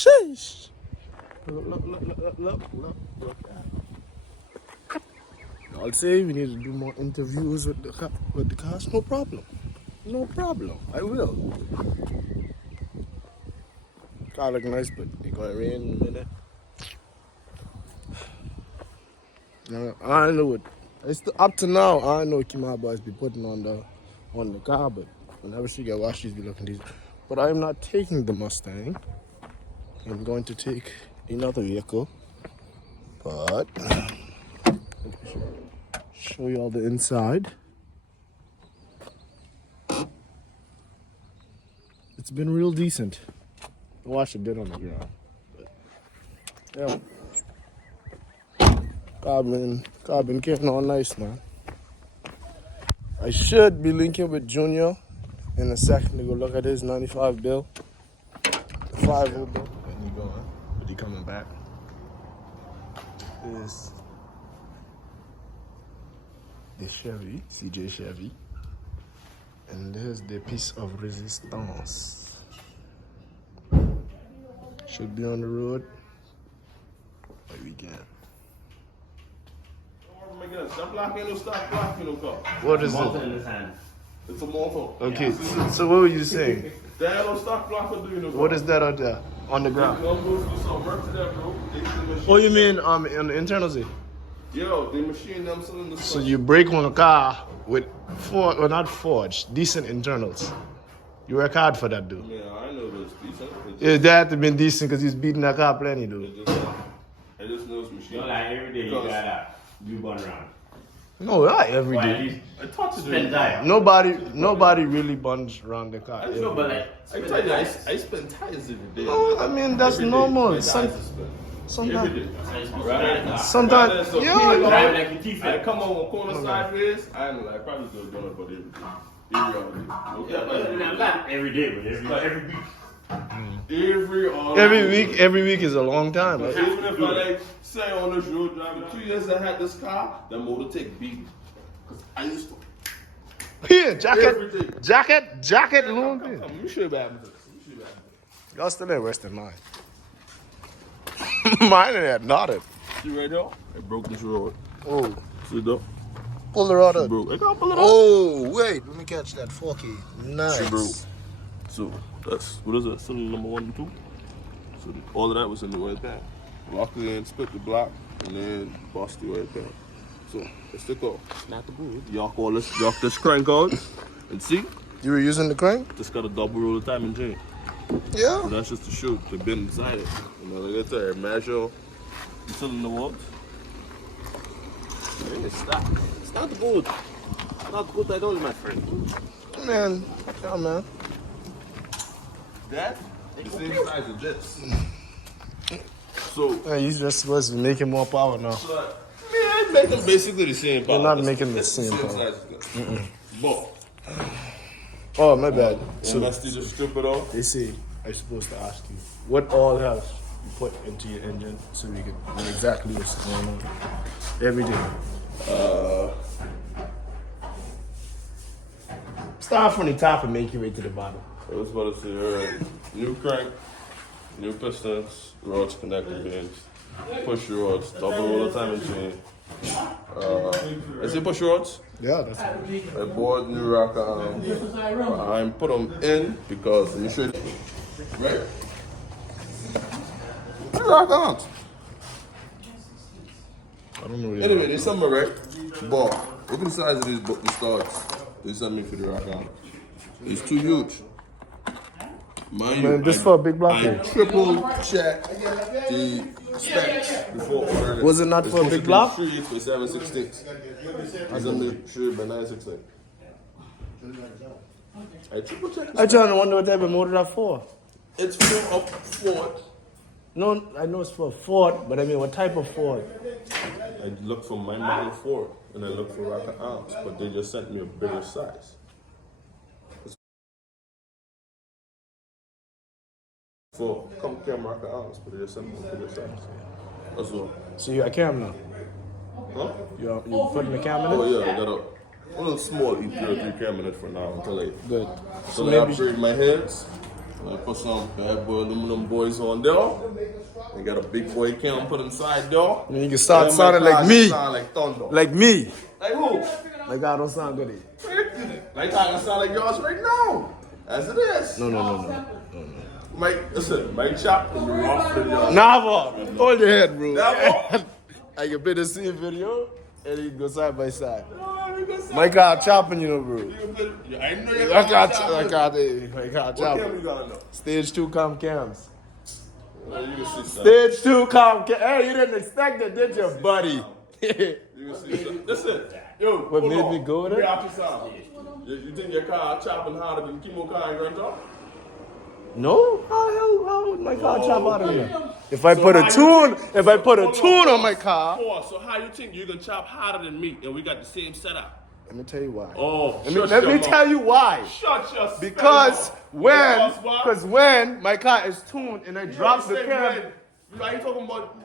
Sheesh. Look. I'll say we need to do more interviews with the cars. No problem. No problem. I will. Car look nice, but it's gonna rain in a minute. Now, I know what. Up to now, I know what my boys be putting on the car, but whenever she get washed, she's be looking decent. But I'm not taking the Mustang. I'm going to take another vehicle. But show you all the inside. It's been real decent. I washed it dead on the ground. But, yeah. Car been getting all nice, man. I should be linking with Junior in a second to go look at his 95 bill. The 5 bill. And he going. But he coming back. Is the Chevy, CJ Chevy. And there's the piece of resistance. Should be on the road by weekend. What is it? It's a motor. Okay, so what were you saying? That no stock block will do, you know. What is that out there on the ground? I'm going to do some work to that, bro. Oh, you mean on the internals? Yo, the machine them selling the So stuff. you break on a car with not forged, decent internals. You work hard for that, dude. Yeah, I know those decent. Yeah, that had to been decent because he's beating that car plenty, dude. I just know this machine. You know, like every day you gotta do one round. No, not every Or at day. least I talked to spend them. time. Nobody really bunch around the car. I No, but like, I tell you, I spend tires every day. No, I mean that's Every day. normal. My tires are spent. Sometimes, Every day. right? sometimes, So yeah. people Drive know, like your teeth. I come on one corner sideways, I know, like, probably still done it for every day. Every other day. Yeah, but not every day, but every week. Every week is a long time. But even if I like say on this road driving 2 years I had this car, that motor take beat. Cause I used to Here, Every day. jacket, long thing. Let me show you bad. Y'all still ain't resting mine. Mine had nodded. See right here? I broke this road. Oh, See though? pull the rod She up. broke. I can't pull it up. Oh, wait, let me catch that 4K. Nice. She broke. So that's what is it? Cylinder number 1 and 2. So all of that was in the oil pan. Lock it in, split the block, and then bust the oil pan. So let's take off. Not the boot. Yock this crank out, and see, You were using the crank? just got a double roll of timing chain. Yeah. So that's just to shoot the bin inside it. You know, like I said, measure the cylinder walls. It's not the boot. It's not the boot at all, my friend. Man, yeah, man. That the same size as this. So, You just supposed to be making more power now. I'm making basically the same power. You're not making the It's same power. size as this. But, Oh, my bad. So unless you just strip it off, they say I'm supposed to ask you what all have you put into your engine so we can know exactly what's going on every day. Start from the top and make your way to the bottom. I was about to say, alright, new crank, new pistons, rods, connector pins, push rods, double roller timing chain. I say push rods. Yeah, that's I bought new rack arms. I put them in because let me show you. Right? New rack arms. I don't know. Anyway, there's something right. But look at the size of these the studs. They sent me for the rack arms. It's too huge. Mind Man, you, this for a big block I here. triple check the specs before ordering. Was it not It's for a supposed big to be block? 3 for 7/16. It's only 3 by 9/16. I triple checked. I'm trying to wonder what type of motor that's for. It's for a Ford. No, I know it's for a Ford, but I mean, what type of Ford? I looked for my model Ford and I looked for rocket arms, but they just sent me a bigger size. For come camera rocket arms, but they just sent me a bigger size. That's all. So you got a cam now? Huh? You putting the cam in it? Oh yeah, I got a little small E33 camera in it for now until I Good. so I upgrade my heads I put some bad boy aluminum boys on there. We got a big boy cam put inside there. And you can start Then my sounding car like just me. Sound like thunder. Like me. Like who? Like I don't sound good. Like I can sound like yours right now. As it is. No. Mike, listen, Mike Chop is rough than yours. Never. Hold your head, bro. Never? I can better see a video and you go side by side. My car chopping, you know, bro. I know you're I got What chopping. cam you got on? Stage 2 cams. You can see something. Stage 2 cams. Hey, you didn't expect it, did you, buddy? You can see something. Listen, yo, What hold made on. me go Let me there? ask you something. You think your car chopping harder than Kimo car in Grand Top? No? How would my car chop out of here? If I put a tune on my car. So how you think you can chop harder than me and we got the same setup? Let me tell you why. Oh, Let me tell you why. Shut your Because Because when my car is tuned and I drop the cam, Are you talking about?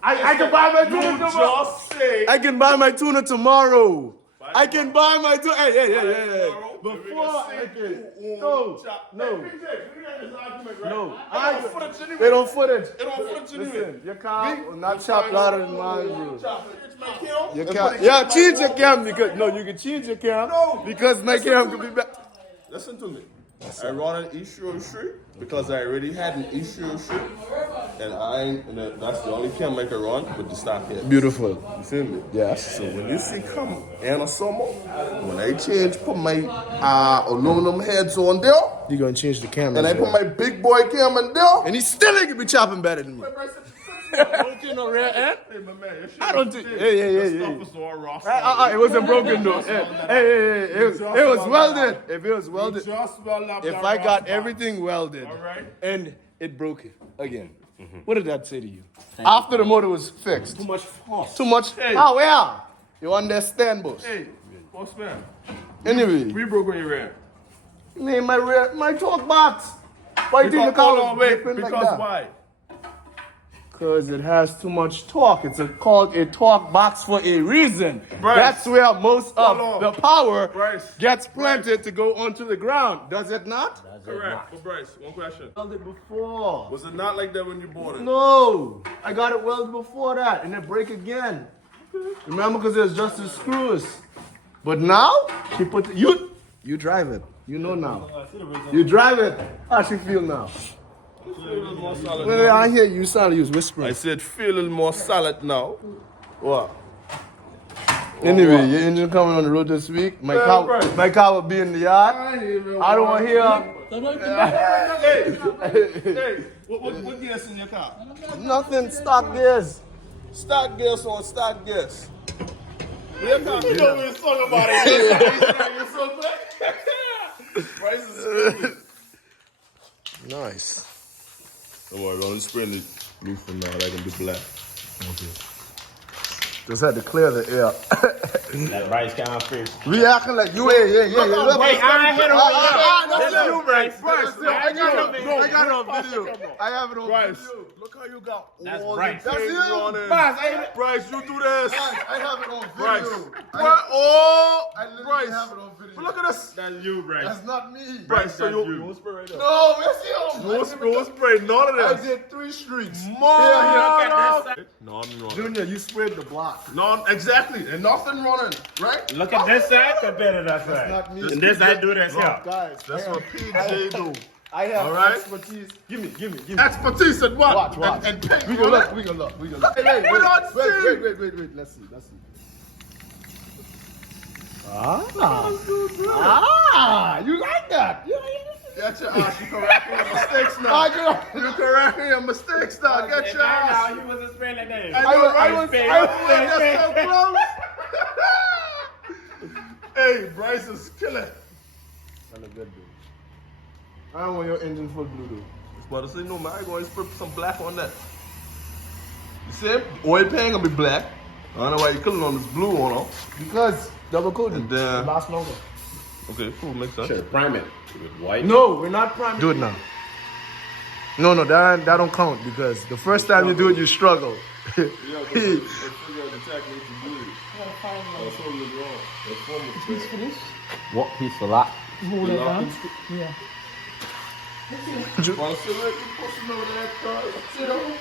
I can buy my tuner tomorrow. Just say. I can buy my tuner tomorrow. I can buy my tuner. Hey. Before Before I can. No. They don't footage. It don't footage anyway. Listen, your car will not chop louder than mine, bro. Your Your cam. Yeah, change your cam because you can change your cam because my cam could be back. Listen to me. I run an issue street because I already had an issue street, and that's the only cam I can run with the stock head. Beautiful. You feel me? Yes. So when you see come in a summer, when I put my aluminum heads on there, You're gonna change the camera. and I put my big boy cam in there, And he still ain't gonna be chopping better than me. Okay, no rear end. Hey, my man, your shit I don't was think. thick. Hey. Your stuff was all rough. It wasn't broken though. Hey. It was welded. If it was welded, Just well up if that I rough got spot. everything welded Alright. and it broke it again, what did that say to you? After the motor was fixed. Too much force. Too much. Hey. Oh yeah. You understand, boss? Hey, boss man, Anyway, we broke on your rear. name my talk box. Why do you think the car was dripping like Because that? why? Because it has too much torque. It's called a torque box for a reason. Bryce. That's where most of Hold on. the power Bryce. gets planted to go onto the ground. Does it not? Correct. But Bryce, one question. Welded before. Was it not like that when you bought it? No, I got it welded before that, and it break again. Remember, because it was just the screws. But now she put you drive it. You know now. You drive it. How she feel now? Well, I hear you sound you was whispering. I said feel a little more solid now. What? Anyway, your engine coming on the road this week. My car will be in the yard. I don't want to hear Hey, what gears in your car? nothing. Stock gears. Stock gears or stock gears? Your car, you know we're talking about it. You're so good. Bryce is Nice. Don't worry, I'm just spraying the blue for now. That can be black. Just had to clear the air. That Bryce kind of fish. We acting like you ain't. Yeah. Wait, I hit him with That's you. you, Bryce. I got it on Bryce, video. come on. I have it on Bryce, video. look how you got That's all Bryce. the That's things you. running. Bryce, Bryce, you do this. I have it on Bryce. video. What? Oh, I literally Bryce. have it on video. But look at this. That's you, Bryce. That's not me. Bryce, so That's you you. won't spray right now. No, it's you. You won't spray none of I this. did 3 streaks. More. Yeah. None running. Junior, you sprayed the block. None, exactly. And nothing running, right? Look at this side compared to that side. Not me. And this side do this here. Guys, That's what PJ do. I have All right. expertise. Give me. Expertise at what? Watch. And paint. We can look. Hey, wait. Let's see. You like that? Get your ass. You correcting your mistakes now. You correcting your mistakes now. Get your ass. You wasn't spraying like that. I was That's so close. Hey, Bryce is killing. That's a good dude. I don't want your engine full blue though. But I say no, man. I'm going to spray some black on that. You see, oil pan gonna be black. I don't know why you're killing on this blue on them. Because double coating. And then- It lasts longer. Okay, cool, makes sense. Should prime it with white. No, we're not priming. Do it now. No, that don't count because the first time you do it, you struggle. What piece for that? Hold it down. Yeah. Well, still let me pushing over that car. Sit on.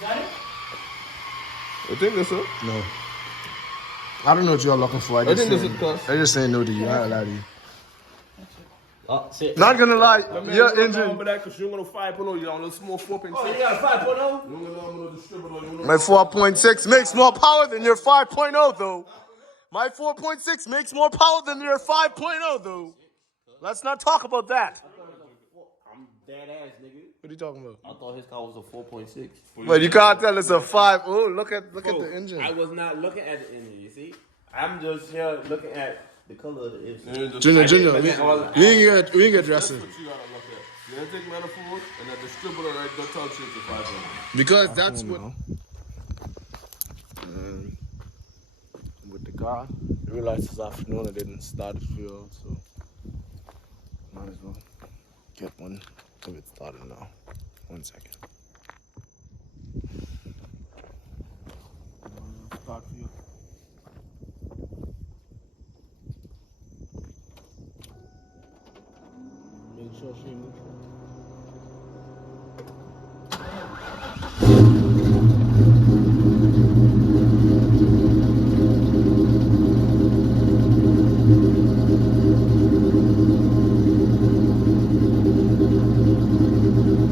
Got it? I think that's it. No. I don't know what y'all looking for. I think this is cuss. I just saying no to you. I ain't lie to you. Oh, sit. Not gonna lie, Man, your you don't engine. remember that because you're going to 5.0. You're on a small 4.6. Oh, yeah, 5.0? You're going to distributor. My 4.6 makes more power than your 5.0 though. My 4.6 makes more power than your 5.0 though. Let's not talk about that. I'm dead ass, nigga. What are you talking about? I thought his car was a 4.6. But you can't tell it's a 5. Oh, look at the engine. I was not looking at the engine, you see? I'm just here looking at the color of the engine. Junior, we ain't get dressing. That's what you got to look at. The intake manifold and the distributor right there touch it to 5.0. Because that's what. With the car, I realized this afternoon I didn't start it fuel, so might as well get one if it's started now. 1 second. Start fuel. Make sure she moves.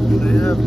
I have